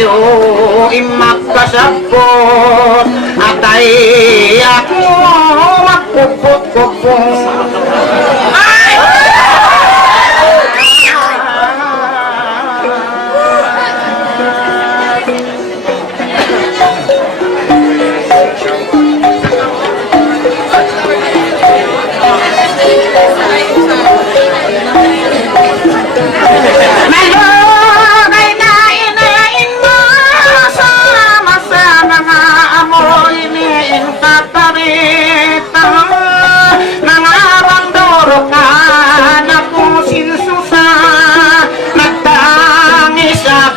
imak kasabot at ay ako magpupot-pupot.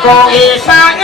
Kung isa-isang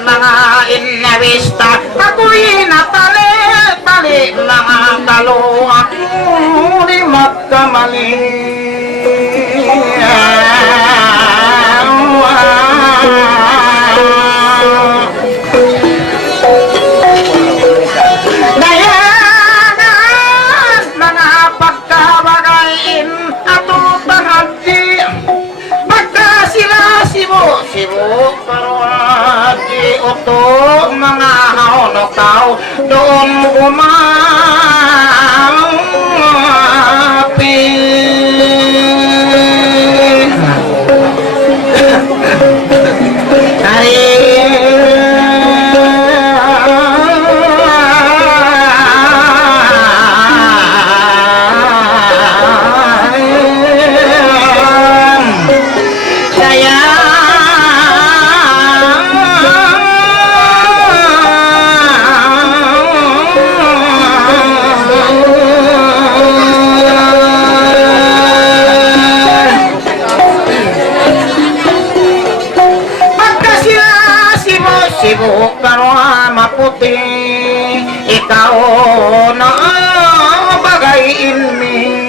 mga inawista ako'y natali-tali mga kaluak di magkamali dayanan mga pagkabagayin ato tanghati pagka sila sibo karuati uto mga haunok tao doon umapin sibuk karo maputi ikaw na bagay ilmi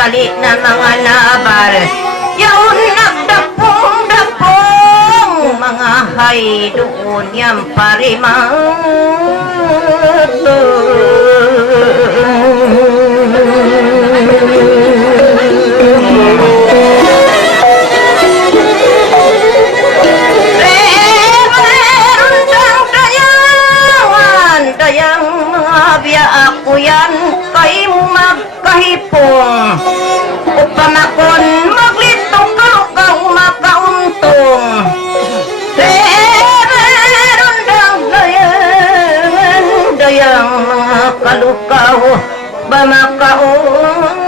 salit na mga labar yaon nagdapong-dapong mga hay doon yang parimato dayang mga biya ako yan kay magkahipong upanakon maglitong kalukaw makauntong meron dayang mga kalukaw ba makauntong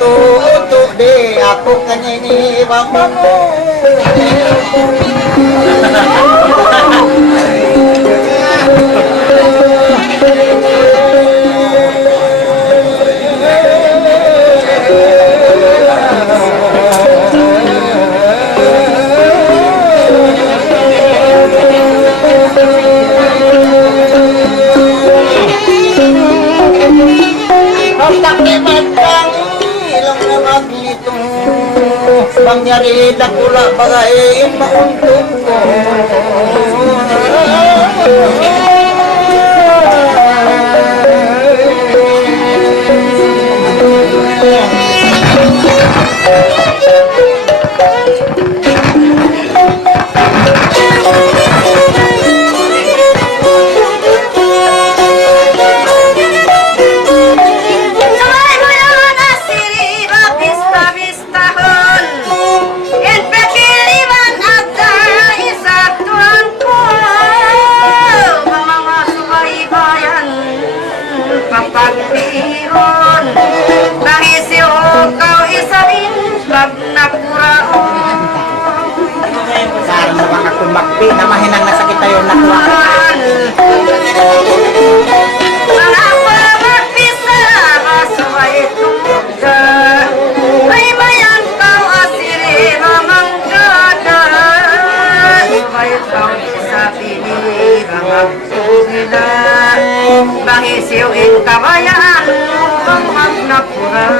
Tuto de ako kanini mamamu Bangyari dakula bagay mauntung ko Ay, mga kumakpi na mahinang nasakit tayo nakuha. Mga pamagpisa, kasabay tungga. Ay bayan kau asiri mamanggada. Sabay kau sa pinirang sila. Bahisiwin kabayan, ang magnapura.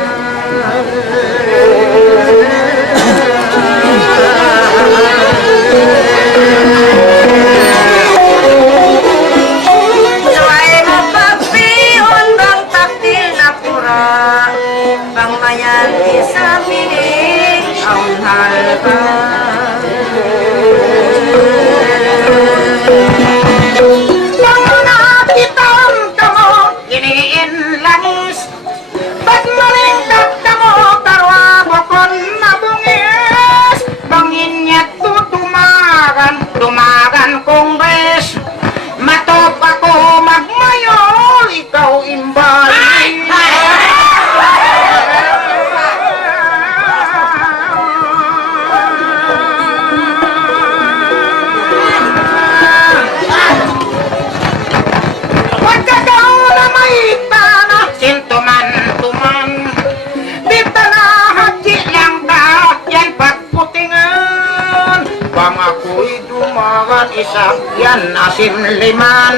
Suway mo pagpiyon bang taktil na pura. Pangmayan isa piling ang halba. Panguna kitang kamo, giniin langis. Ba't malingkap kamo, karwa bukon na bungis. Banginyat tutumagan, tumagan kong bes. Matop ako magmayol, ikaw imbay. Pagkakaw na may tana, sintuman-tuman. Dito na hadji lang ka, yan pagputingan. Bang ako'y dumagan, isang yan asim liman.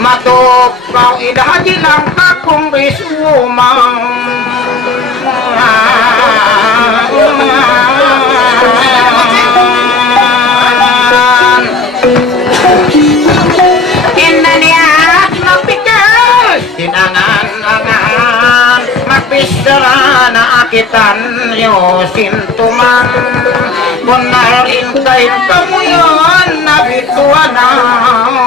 Matupaw idahadji lang ka kung bisumang. Inaniat mapikal, tinangan-angan. Magpisara na akitan yo sintuman. Bunarin kayo kamuyon na bituanan.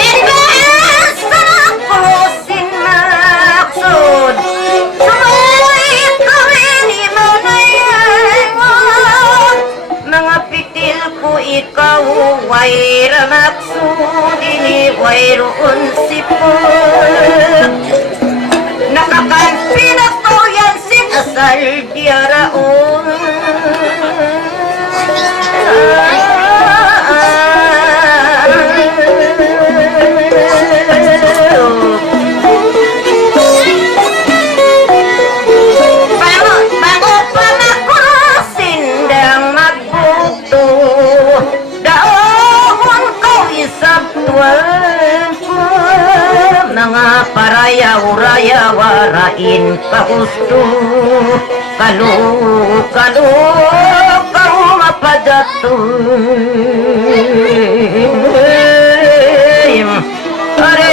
Ibes na kusin maksud. Sumuit kawin imaw na yan. Mga pitil ko ikaw wayra maksud. Iniwayroon sipot. Nakakansi na to yan sinasal diaraon. Bago pa makusin dang magbuto. Daon ko isabtuan ko. Mga paraya-uraya warain pa gusto. Kalu kau mapadatoy. Are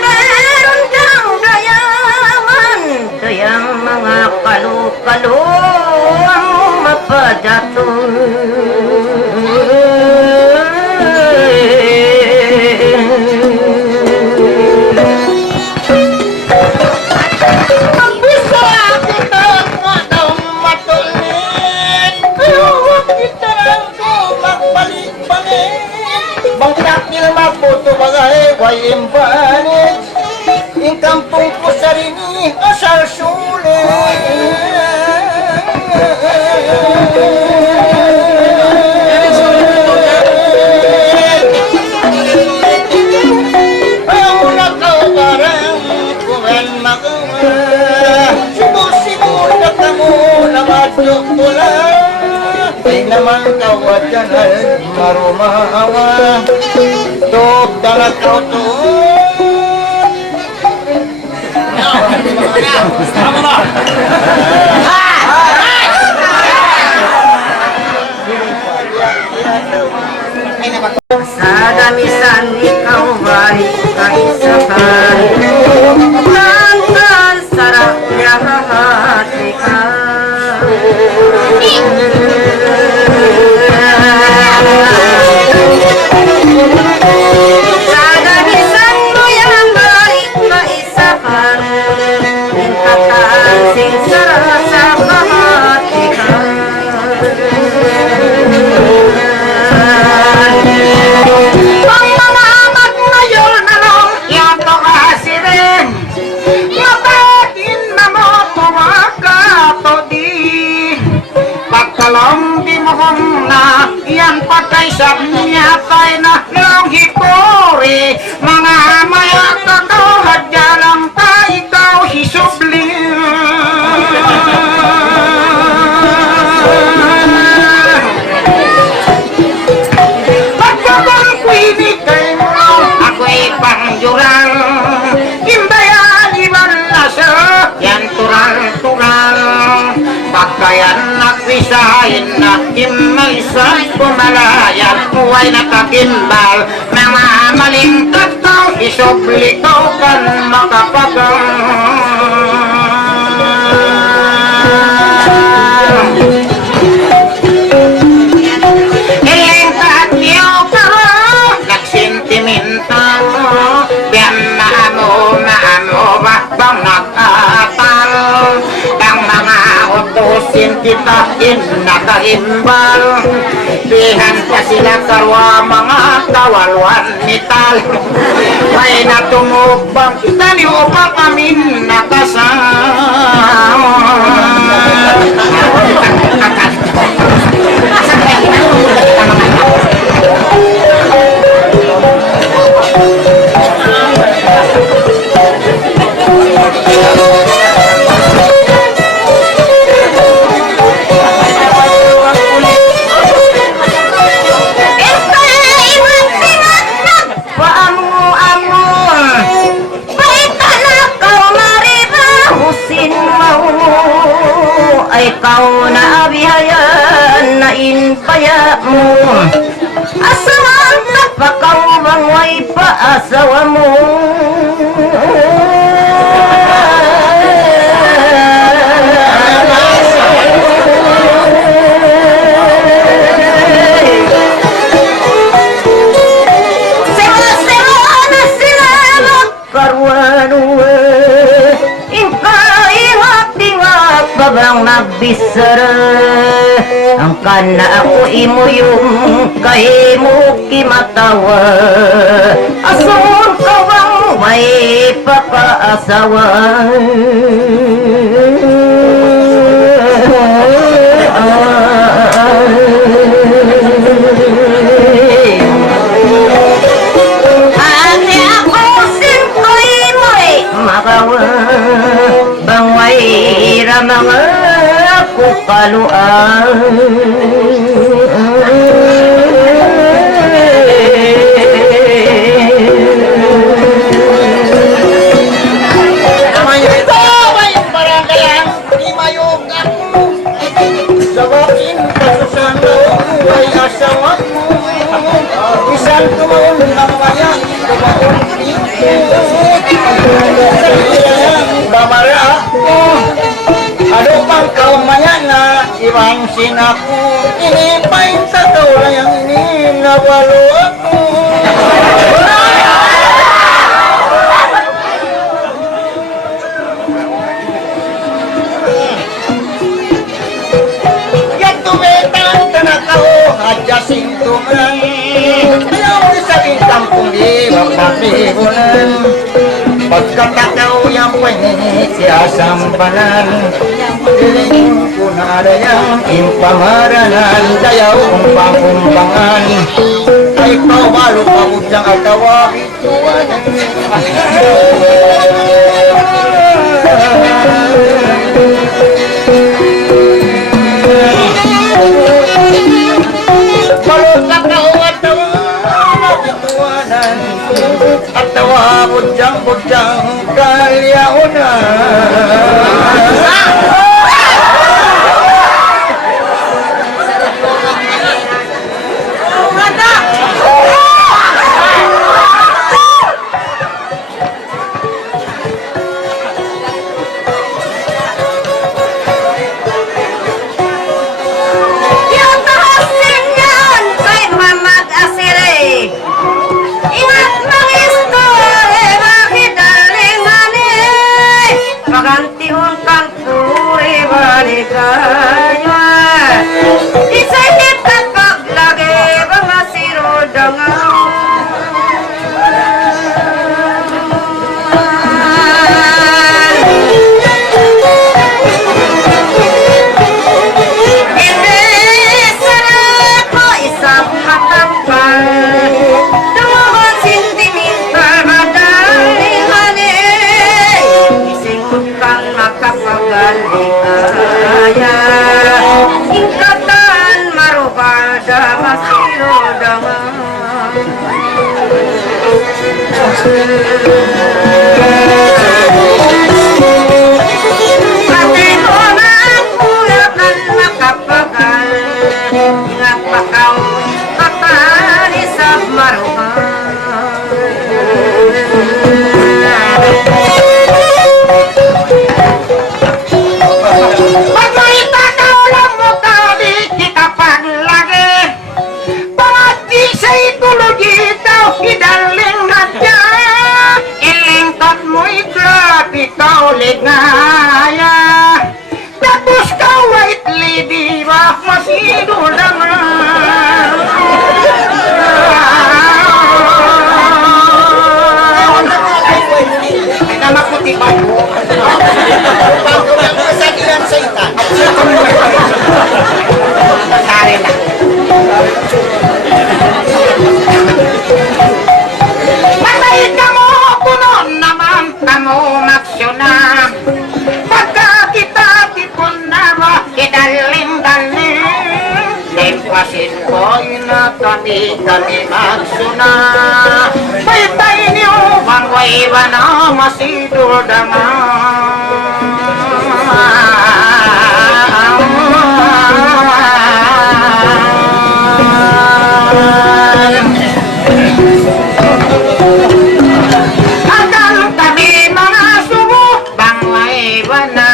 meron kang dayaman, dayang mga kalu-kalu ang mapadatoy. Magbisa kita nga daw matulit. Kaya kita lang ko magbalik-balik. Bangkak nila maputo bagay, way imbanit. Yung kampong ko sa rini, asal sulit. Ayaw mo na ka parang kuwen magawa. Sigur-sigur na ka mo na madukula. Di naman kawat yan ay marumawa. Tok dalat ko to. Sa damisan ikaw ay kaisahan. Nangkal sarap niya hahati ka. di mohon na yan patay sa nyatay na longhikori mga maya kakauhad jalang ta ikaw hisubling pagkabang kwini kay mo ako'y pangjurang imbayan iban nasa yan turang-turang pagkayan nakrisahin na kimaysan pumalayan huway nakakimbal mga malingkat daw isoblikaw kan makapagang ilingkat niyo ka nagsintimental biyan maamo ba bang nag-atal ang mga utusin kita nakaimbal dihan pa sila karwa mga kawalwan nital may natumubang tali upang amin nakasama ikaw na abihayan na inpaya mo asawan na pakawang way paasawa mo sewa-sewa na sila magkarwano babang magbisara ang kana ako imo yung kahimo kimatawa ason kawang may papaasawa ate ako sinkoy mo'y makawa bangway mga kukaluan mayroon may baranggayan di mayog ako sawakin kasusano ay asawa mo isang tumaon ng maya tumaon bamara ako ano pang kaumaya na ibang sinaku inipay sa tulay ang ininawalo ako yan tumetang tanakaw adjusting tuman ayaw sa bintang punggi wapatibunan pagkatakaw yang pwede siya sampanan diling ko na adayang impamaranan dayaw umpang-umpangan ay pawalo pagudang atawa ituwanan palutakaw atawa ituwanan atawa bujang-bujang kalyaunan Magantihon kang pada masirodangan. Pati ko na kuyakan makapagal, nga pakaw katani sa maruhan. Pag may takaw lang mo tali, kita paglagi. Pangat di sa itulugi daw, idaling na dya. Ilingkot mo'y grabe ka ligaya. Tapos ka white lady ba, masidol naman. Ay na maputi pa mo. Sari na. Patay ka mo, puno naman ka mo maksyon na. Pagka kita tipon na ba, idaling-daling. Limpasin ko na kami maksyon na. Patay niyo, bangway ba na masidol Agal kami mga subo, bangway ba na.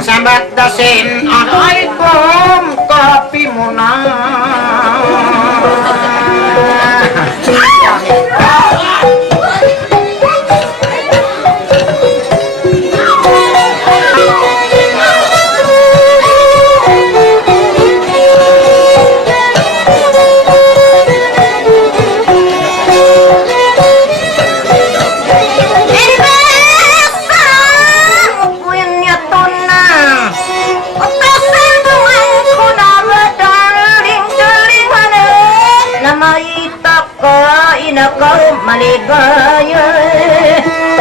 Sambat dasin ay kong kapi mo na. Maligaya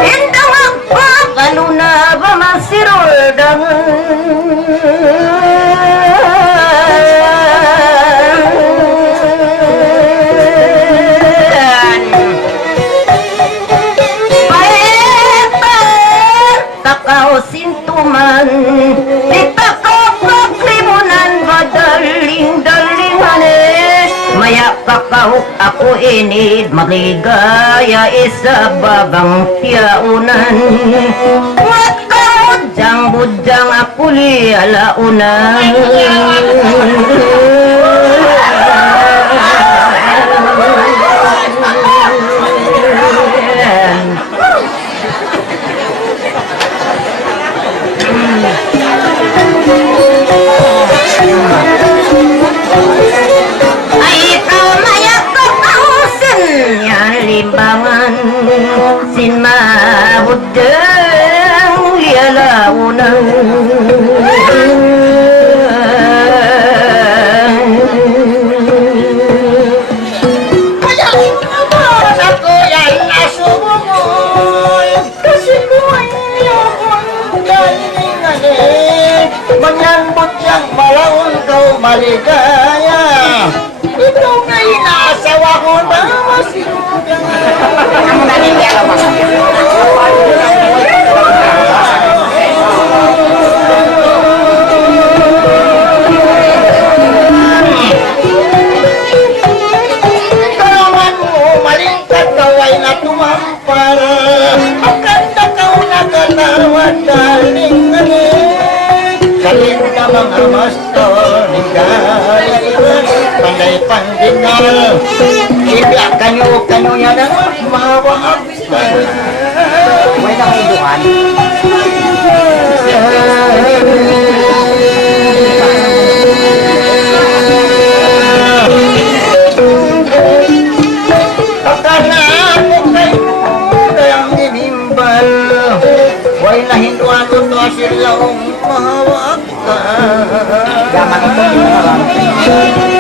Indang agpapalo na ba masiroldangan Paetan Takaw sintuman Itakaw pagkrimunan ba daling-dalingan Maya kakahuk ako inid maligaya isa babang tiyaunan Wat kaudjang-budjang ako lialaunan limbangan sin mahudang lialaunan kaya naman ako yan nasubungoy kasi buhay niyo kung galingan manyambot yang malaon ko maligaya ikaw na inasawa ko na masinugan. Kamu na hindi ako masaya. Kawan mo, malingkat daw ay natumampar. Ang ganda kau nagkatawad, darling Galing na mga mastor, nagaya iwan, panday pandingal. Ibya kanyo yan ang mawaag sa. May nakiduhan. Kakanaan mo kayo, kayang inimbal. Way na hinduan ko to silang mahawak ka. Gaman ito yung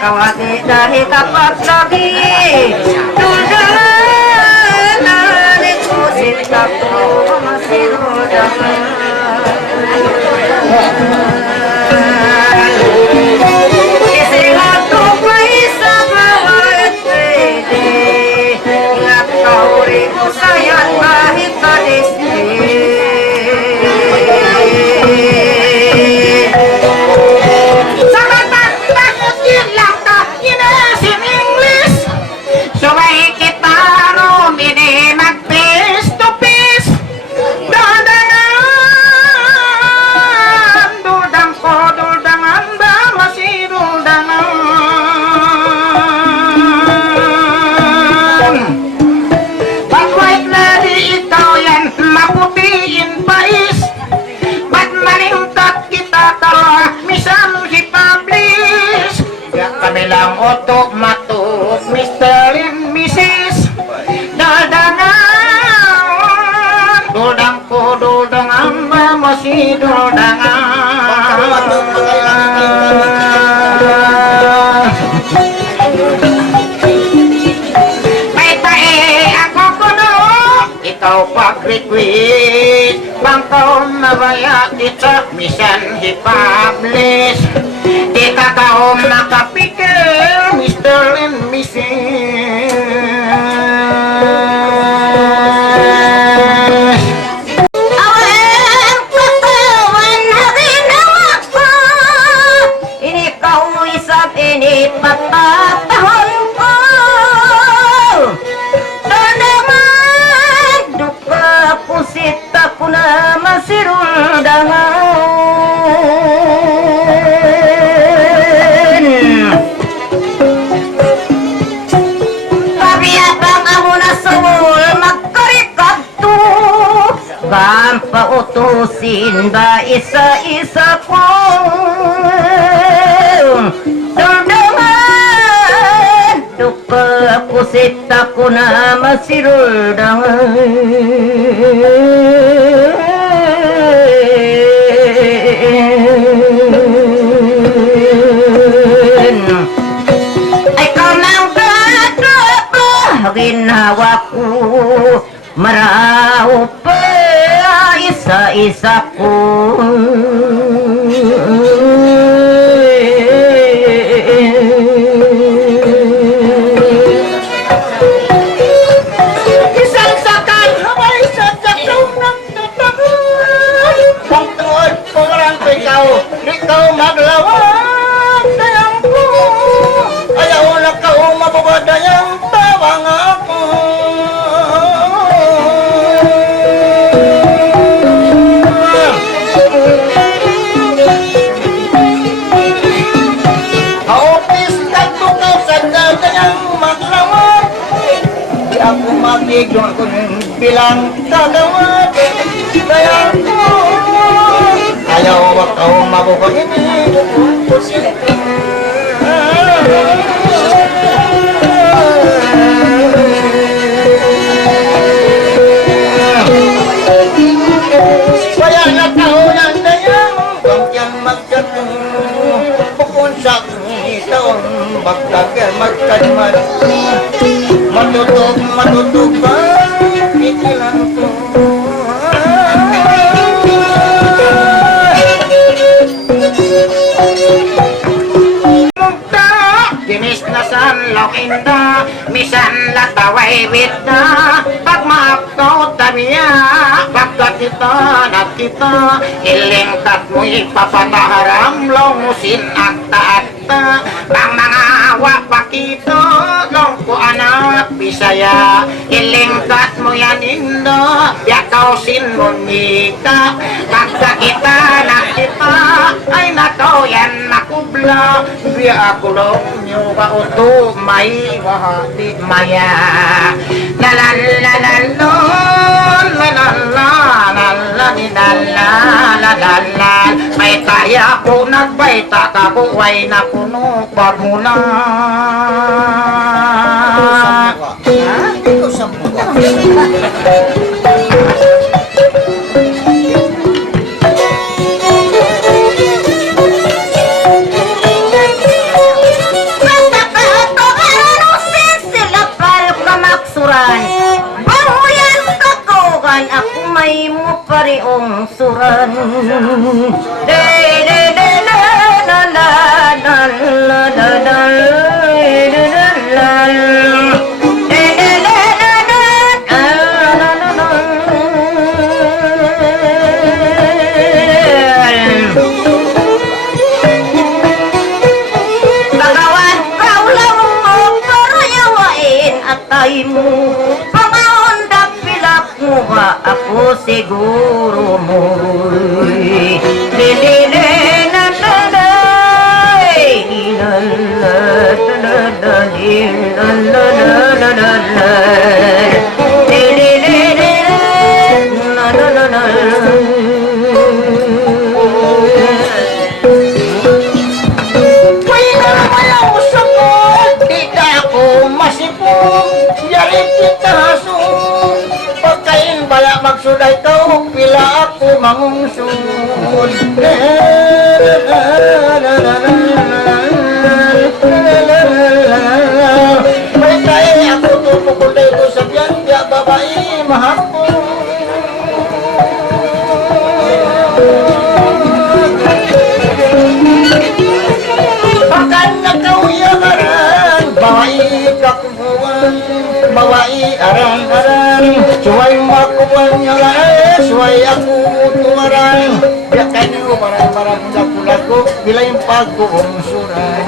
kawati dahil kapag lagi Duldanan ikusin ako masinudahan Kasi nga to may sa bawat pwede Nga kauri ko sayan kahit kadisli Sa matagtakot yun lang ka Inasim English Subay kita rumini mag face to face Dadangan Dudang ko dudangan ba masiruldangan Pag white lady ikaw yan maputiin pais Ba't malingkat kita tala misang si Pablis Yan kami lang otok matok Mr. and Mrs. Dadangan Dudang ko dudangan ba masiruldangan May tae ako kuno Ikaw pag-request Bang taon na baya kita Misan hipublish Di ka taong nakapikir Mr. and Mrs. Awang katawan na ginawa ko Ini kausap, ini patatahon ko Doon naman duka pusit ako na masirundangan Pabiyabang amo na sumul magkarikat to Bampa utusin ba isa-isa ko Damdaman Duka pusit ako na masirundangan Ay kamang gato Ginawa ko Marao pa Isa-isa ko Isang sakan Habay sa sakong ng tatahan Kung tuod kurang ko ikaw Ikaw maglawag Dayang ko Ayaw na ka umababadayang tawang ako Kaopis ka tukaw sa dadayang maglawag Di ako matigyon kung bilang kagawad Kaya ko Ayaw ako mabubagin Kaya na tao ng dayang Bangkyan magkatong Pupunsak ni taon Bagtagal magkadman Matutog ba Ikilang ko Dinis na san lokinda Misan lataway widda Pag maapkaw tamiya Pagkat kita na kita Ilingkat mo'y papataharam Longusin akta-akta Bang mga awa pakito Longko anak Bisaya Ilingkat mo yan indo Yakausin mo nika Pagkat kita na kita Ay nakaw yan nakubla Biya ako long nyo ka uto may wahati maya Lalalalalo Lalala May taya ko nagbaita ka buway na puno pagmula Ito sa dari ungsuran de de de la la la la la la la mo pangaondap pilak mo ba ako siguro mo'y lilili na naday magsuday ka pila ako mangungsod may kaya ako tupukulay ko sa biyan ya babae mahapon pakan nagkauyaran babae kakubuan babae arang-arang suway makuwan niya suway ako tumarang biyakan niyo marang-marang laku-laku bila yung pag-uungsuran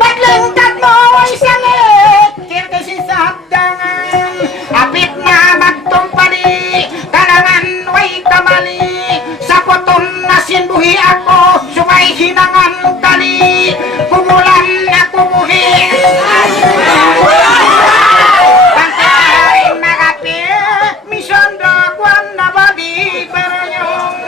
Paglingkat mo ay sangit kirkisi sa hagdangan apit na magtumpali kalangan way kamali sa puton na sinduhi ako sumay hinangan tali kumulan na kumuhi pagkain nagapi mission dagwan na bali paranyong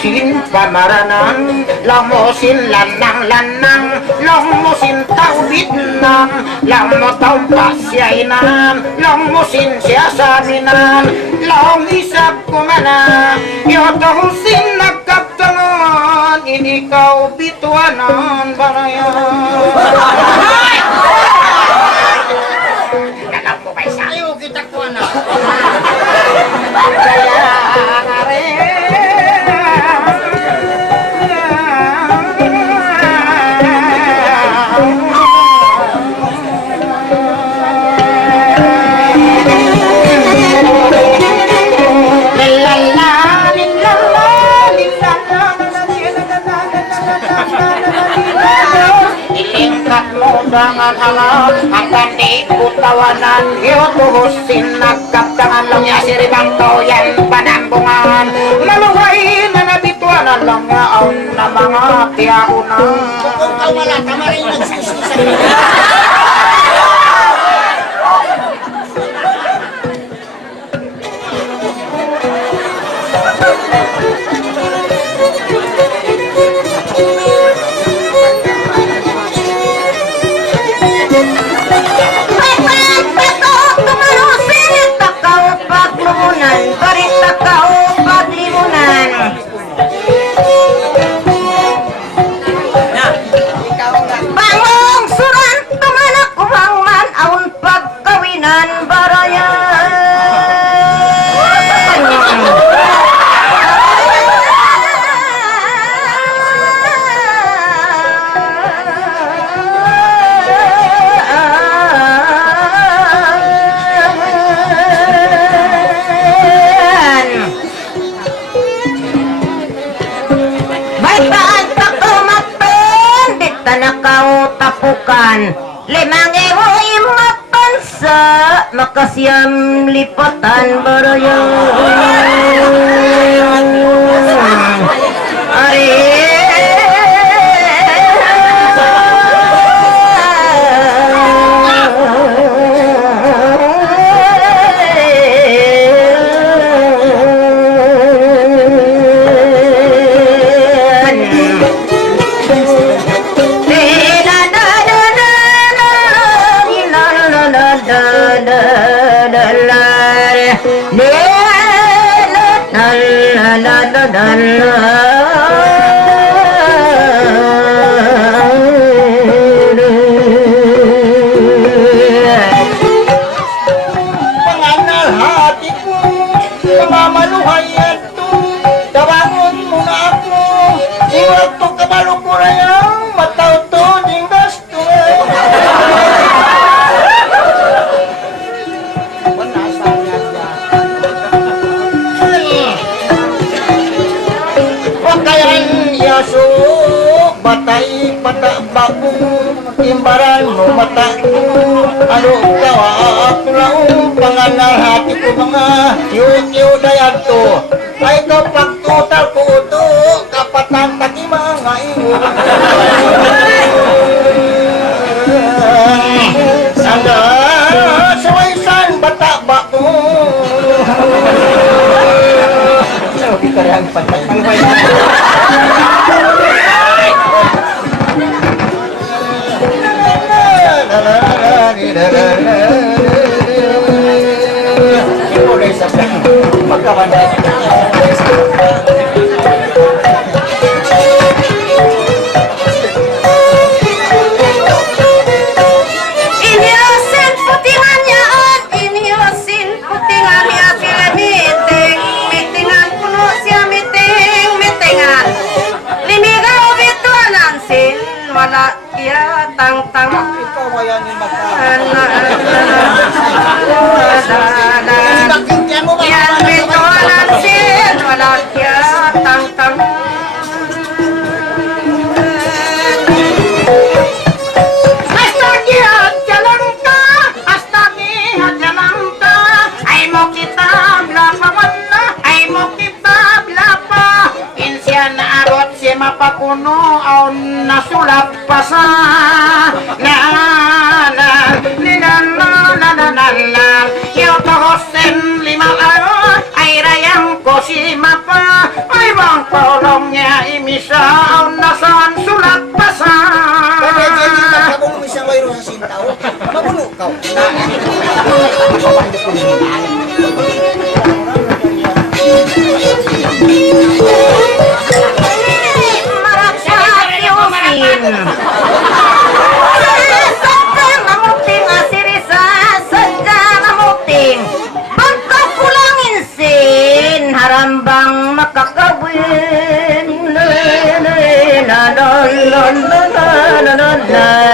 lamusin pamaranan lamusin lanang-lanang lamusin taubidnan lamutaw pasyainan lamusin siyasaminan lamuisap kumana yotohusin nagkaptangan ini kau bituanan barayan nakap ko kay sayo kita ko na kaya dangan hangat akan diikutawanan iutuhusin nagkaptangan lang niya si Ribang Toyan panambungan maluhay na nabituanan lang niya ang na mga tiyauna kung kau wala kamarin nagsisisan Limang ewo imatan sa makasiyam lipatan barayan panganal hatiku pangamaluhay ito tawangon mo na ako di waktu kabalo ko rayang mataw to ding gasto Wakayan yaso batay patabako imbaran mo mata ano kawa ako lang panganal hati ko mga kiw dayan to ay kapag tutal ko ito kapatan taki mga ingo sanga sawaisan bata ba ko di karang patay tang ikaw wayan ni mata yan bituanan sin wala kya tang hasta gihat jalan ka hasta gihat jalan ka ay mo kita blapawanna ay mo kita blapa insya na arot si mapakuno aon nasulap pa sa yo tohosen lima araw ay rayang ko si mapa ay bang tolongnya imisa aon nasan sulat pa sa Kabulong isang mayroon sa sintaw. Mabuno kau. Harambang makakawin la la la la la la la la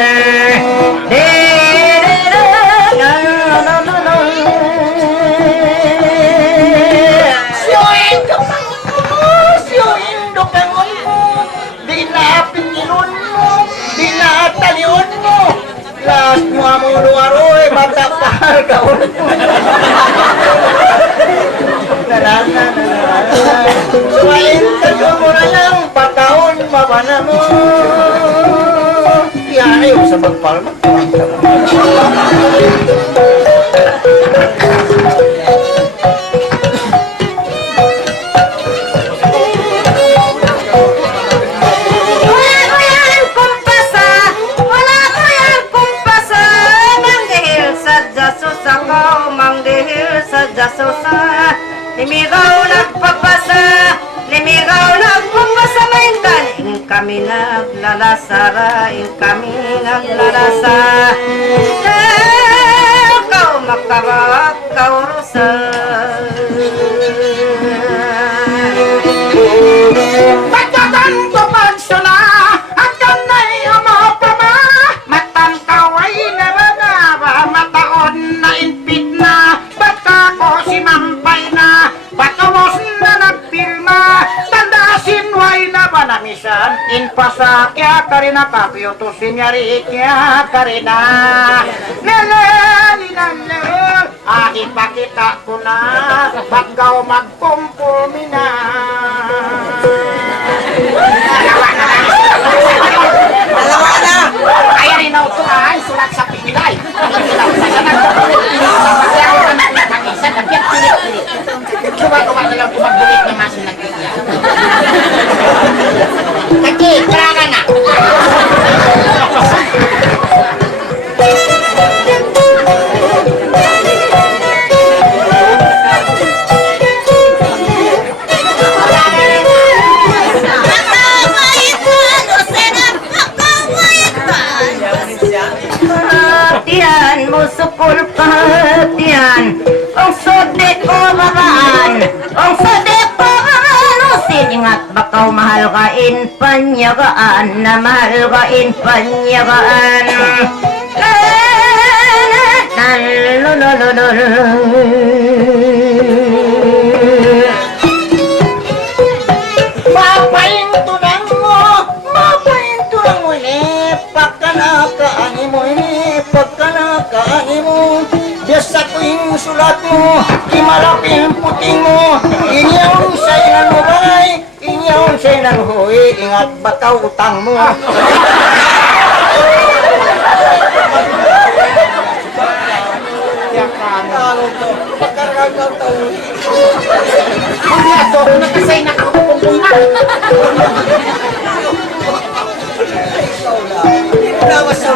aroy, bata pa, kaon. Sumaintan ko mo na yung pagkaon, mabana mo. Ayaw sa magpalma. Limigaw nagpapasa, limigaw nagpapasa, maintan kami naglalasara, kami naglalasa. Ikaw makabak, kaurusan. Pagkatan ko pagsuna, hanggang na'y umapama, matang kaway na manaba, mataon na impit na, bata ko si Mampay na, patubos na nagpilma, tandasin way na banamisan, inpasakya ka rin nakapyoto sinyari kya ka rin na, nalalinalalal, ipakita ko na, pagkaw magkumpumi na. Dalawa na! Kaya rin ako ito ay sulat sa pingilay. Kumakuha na lang kumagbulit na masin ng kanya. Kaki, karaga na. Perhatian mo sukul perhatian, ang sode ko babaan, ang sode ko babaan, ingat bakaw mahal kain panyagaan, na mahal kain panyagaan. Mapain tunang mo ini, pagkanakaani mo ini, pagkanakaani mo. Biasa ko yung sulat mo, imalapin puting mo, inyaw sa'y nanubay, inyaw sa'y nanhuwi, ingat bakaw utang mo. Hindi ato, nakasay na kakupong na. Lawas sa